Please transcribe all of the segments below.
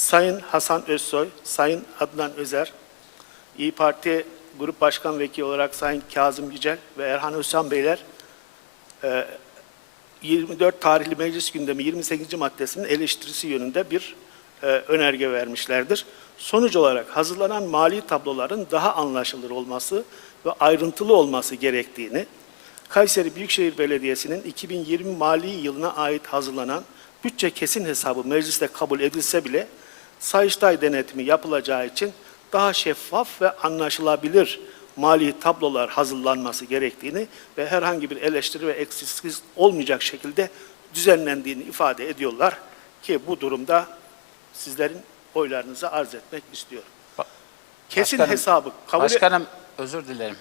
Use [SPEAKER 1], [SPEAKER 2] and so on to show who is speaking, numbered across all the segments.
[SPEAKER 1] Sayın Hasan Özsoy, Sayın Adnan Özer, İyi Parti Grup Başkan Vekili olarak Sayın Kazım Yücel ve Erhan Özcan Beyler e, 24 tarihli meclis gündemi 28. maddesinin eleştirisi yönünde bir e, önerge vermişlerdir. Sonuç olarak hazırlanan mali tabloların daha anlaşılır olması ve ayrıntılı olması gerektiğini, Kayseri Büyükşehir Belediyesi'nin 2020 mali yılına ait hazırlanan bütçe kesin hesabı mecliste kabul edilse bile Sayıştay denetimi yapılacağı için daha şeffaf ve anlaşılabilir mali tablolar hazırlanması gerektiğini ve herhangi bir eleştiri ve eksiksiz olmayacak şekilde düzenlendiğini ifade ediyorlar ki bu durumda sizlerin oylarınızı arz etmek istiyorum.
[SPEAKER 2] Kesin Başkanım, hesabı kabul Başkanım özür dilerim.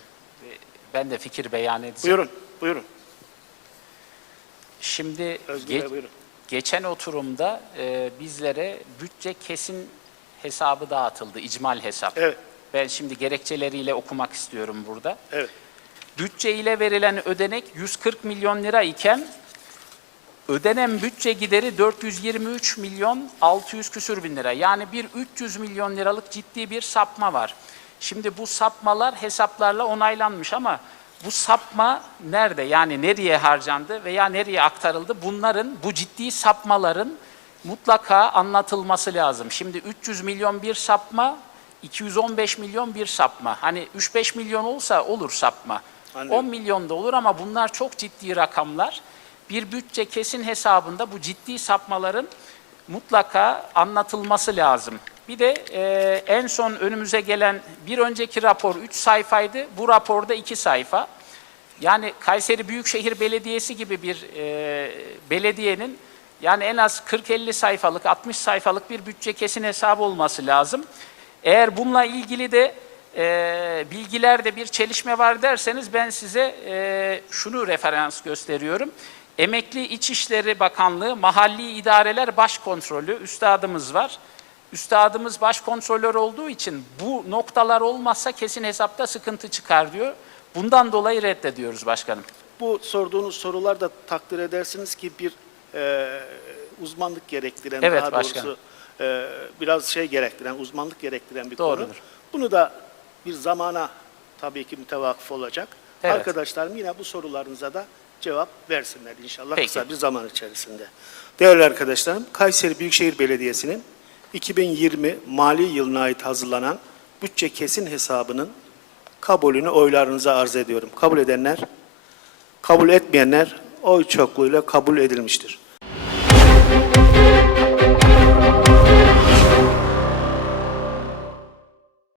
[SPEAKER 2] Ben de fikir beyan edeceğim. Buyurun, buyurun. Şimdi Özgür Bey buyurun. Geçen oturumda e, bizlere bütçe kesin hesabı dağıtıldı, icmal hesap. Evet, Ben şimdi gerekçeleriyle okumak istiyorum burada. evet. Bütçe ile verilen ödenek 140 milyon lira iken ödenen bütçe gideri 423 milyon 600 küsür bin lira. Yani bir 300 milyon liralık ciddi bir sapma var. Şimdi bu sapmalar hesaplarla onaylanmış ama bu sapma nerede? Yani nereye harcandı veya nereye aktarıldı? Bunların, bu ciddi sapmaların mutlaka anlatılması lazım. Şimdi 300 milyon bir sapma, 215 milyon bir sapma. Hani 3-5 milyon olsa olur sapma. Anlıyorum. 10 milyon da olur ama bunlar çok ciddi rakamlar. Bir bütçe kesin hesabında bu ciddi sapmaların mutlaka anlatılması lazım. Bir de e, en son önümüze gelen bir önceki rapor 3 sayfaydı. Bu raporda 2 sayfa. Yani Kayseri Büyükşehir Belediyesi gibi bir e, belediyenin yani en az 40-50 sayfalık, 60 sayfalık bir bütçe kesin hesabı olması lazım. Eğer bununla ilgili de e, bilgilerde bir çelişme var derseniz ben size e, şunu referans gösteriyorum. Emekli İçişleri Bakanlığı Mahalli İdareler Başkontrolü üstadımız var. Üstadımız başkontrolör olduğu için bu noktalar olmazsa kesin hesapta sıkıntı çıkar diyor. Bundan dolayı reddediyoruz başkanım.
[SPEAKER 1] Bu sorduğunuz sorular da takdir edersiniz ki bir e, uzmanlık gerektiren, Evet, daha başkanım. doğrusu e, biraz şey gerektiren, uzmanlık gerektiren bir konu. Doğrudur. Bunu da bir zamana tabii ki mütevakıf olacak. Evet. Arkadaşlarım yine bu sorularınıza da cevap versinler inşallah Peki. kısa bir zaman içerisinde. Değerli arkadaşlarım, Kayseri Büyükşehir Belediyesi'nin 2020 mali yılına ait hazırlanan bütçe kesin hesabının kabulünü oylarınıza arz ediyorum. Kabul edenler, kabul etmeyenler oy çokluğuyla kabul edilmiştir.